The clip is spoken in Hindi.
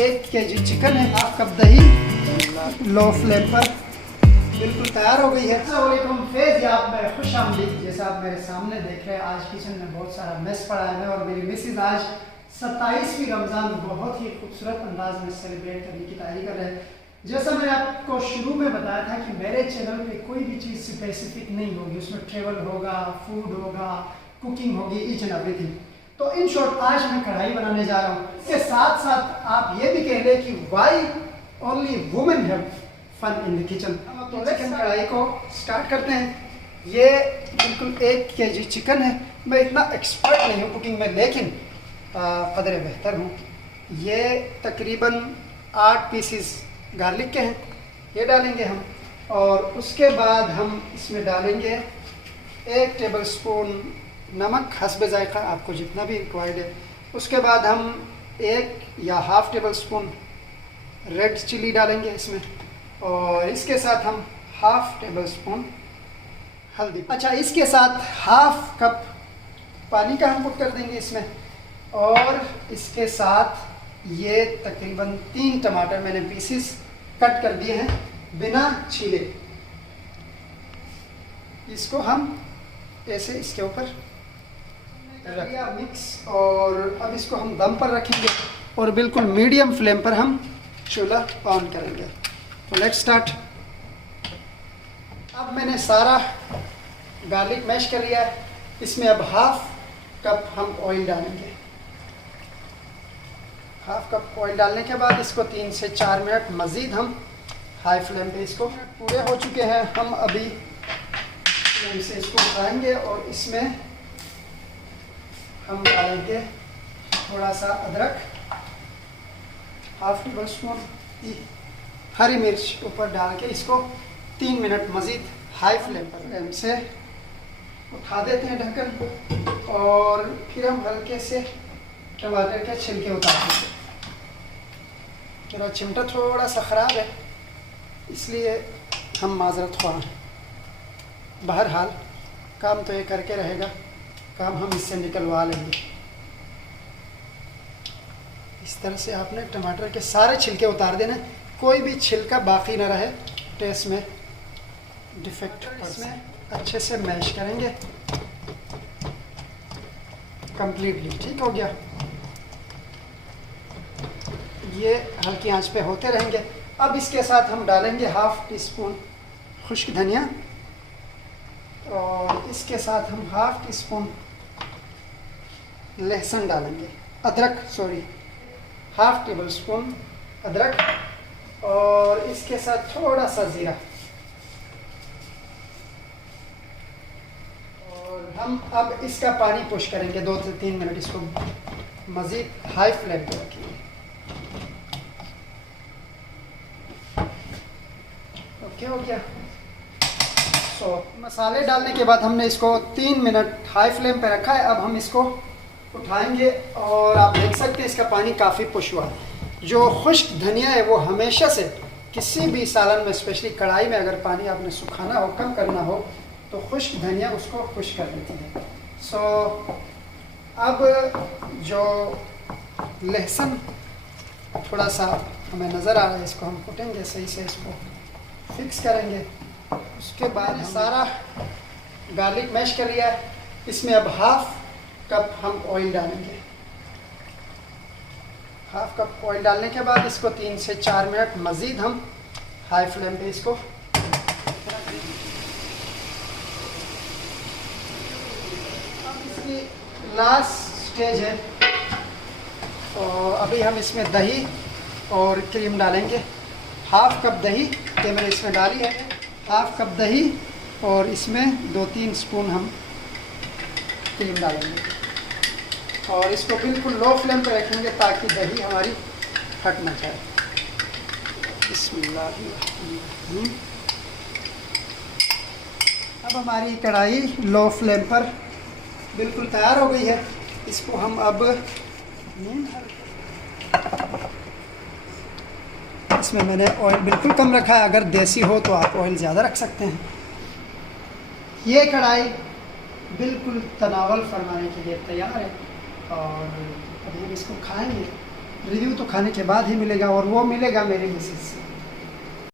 1 kg चिकन है, हाफ कप दही लो फ्लेम पर बिल्कुल तैयार हो गई है। अस्सलामुअलैकुम फैज़ याब में खुश आमदीद। जैसा आप मेरे सामने देख रहे हैं, आज किचन में बहुत सारा मेस पड़ा है और मेरी मिसेज आज 27वीं रमज़ान बहुत ही खूबसूरत अंदाज में सेलिब्रेट करने की तैयारी कर रहे हैं। जैसा मैंने आपको शुरू में बताया था कि मेरे चैनल पे कोई भी चीज़ स्पेसिफिक नहीं होगी, उसमें ट्रेवल होगा, फूड होगा, कुकिंग होगी, ईच एंड एवरीथिंग। तो इन शॉर्ट आज मैं कढ़ाई बनाने जा रहा हूँ। इसके साथ साथ आप ये भी कह लें कि why only women have fun in the kitchen. तो लेकिन कढ़ाई को स्टार्ट करते हैं। ये बिल्कुल 1 kg चिकन है। मैं इतना एक्सपर्ट नहीं हूँ कुकिंग में, लेकिन कदर बेहतर हूँ। ये तकरीबन 8 पीसीस गार्लिक के हैं, ये डालेंगे हम। और उसके बाद हम इसमें डालेंगे 1 टेबल स्पून नमक हस्ब जायका, आपको जितना भी रिक्वायर्ड है। उसके बाद हम 1 या half table spoon red chilli डालेंगे इसमें, और इसके साथ हम हाफ़ टेबल स्पून हल्दी। अच्छा, इसके साथ हाफ़ कप पानी का हम पुट कर देंगे इसमें। और इसके साथ ये तकरीबन 3 टमाटर मैंने पीसीस कट कर दिए हैं बिना छीले। इसको हम ऐसे इसके ऊपर रख दिया मिक्स, और अब इसको हम दम पर रखेंगे और बिल्कुल मीडियम फ्लेम पर हम चूल्हा ऑन करेंगे। तो लेट्स स्टार्ट। अब मैंने सारा गार्लिक मैश कर लिया है। इसमें अब हाफ़ कप हम ऑयल डालेंगे। हाफ़ कप ऑयल डालने के बाद इसको 3 से 4 मिनट मज़ीद हम हाई फ्लेम पे इसको पूरे हो चुके हैं। हम अभी फ्लेम से इसको उठाएंगे और इसमें हम डालेंगे थोड़ा सा अदरक, हाफ़ टेबल स्पून हरी मिर्च ऊपर डाल के इसको 3 मिनट मज़ीद हाई फ्लेम पर फ्लेम से उठा देते हैं ढक्कन। और फिर हम हल्के से टमाटर के छिलके उतार देंगे। मेरा चिमटा थोड़ा सा ख़राब है, इसलिए हम माजरत ख्वाह हैं। बहरहाल काम तो ये करके रहेगा, काम हम इससे निकलवा लेंगे। इस तरह से आपने टमाटर के सारे छिलके उतार देना, कोई भी छिलका बाकी ना रहे, टेस्ट में डिफेक्ट। इसमें अच्छे से मैश करेंगे कंप्लीटली। ठीक हो गया, ये हल्की आंच पे होते रहेंगे। अब इसके साथ हम डालेंगे हाफ़ टी स्पून खुश्क धनिया, और इसके साथ हम हाफ़ टी स्पून लहसुन डालेंगे, अदरक सॉरी, हाफ़ टेबल स्पून अदरक, और इसके साथ थोड़ा सा ज़ीरा। और हम अब इसका पानी पुश करेंगे 2 से 3 मिनट, इसको मज़ीद हाई फ्लेम पे रखेंगे। ओके हो गया। मसाले डालने के बाद हमने इसको 3 मिनट हाई फ्लेम पे रखा है। अब हम इसको उठाएंगे और आप देख सकते हैं इसका पानी काफ़ी पुश हुआ। जो खुश्क धनिया है वो हमेशा से किसी भी सालन में, स्पेशली कढ़ाई में, अगर पानी आपने सुखाना हो, कम करना हो, तो खुश्क धनिया उसको खुश कर देती है। अब जो लहसुन थोड़ा सा हमें नज़र आ रहा है, इसको हम कुटेंगे सही से, इसको फिक्स करेंगे। उसके बाद सारा गार्लिक मैश कर लिया है। इसमें अब हाफ़ कप हम ऑयल डालेंगे। हाफ़ कप ऑयल डालने के बाद इसको 3 से 4 मिनट मज़ीद हम हाई फ्लेम पे इसको अब इसकी लास्ट स्टेज है। तो अभी हम इसमें दही और क्रीम डालेंगे। हाफ़ कप दही ये मैंने इसमें डाली है, हाफ़ कप दही, और इसमें 2-3 स्पून हम क्रीम डालेंगे। और इसको बिल्कुल लो फ्लेम पर रखेंगे ताकि दही हमारी फट ना जाए। बिस्मिल्लाह। अब हमारी कढ़ाई लो फ्लेम पर बिल्कुल तैयार हो गई है। इसको हम अब इसमें मैंने ऑयल बिल्कुल कम रखा है, अगर देसी हो तो आप ऑयल ज़्यादा रख सकते हैं। ये कढ़ाई बिल्कुल तनावल फरमाने के लिए तैयार है, और अभी हम इसको खाएंगे रिव्यू तो खाने के बाद ही मिलेगा, और वो मिलेगा मेरी मिसेज से।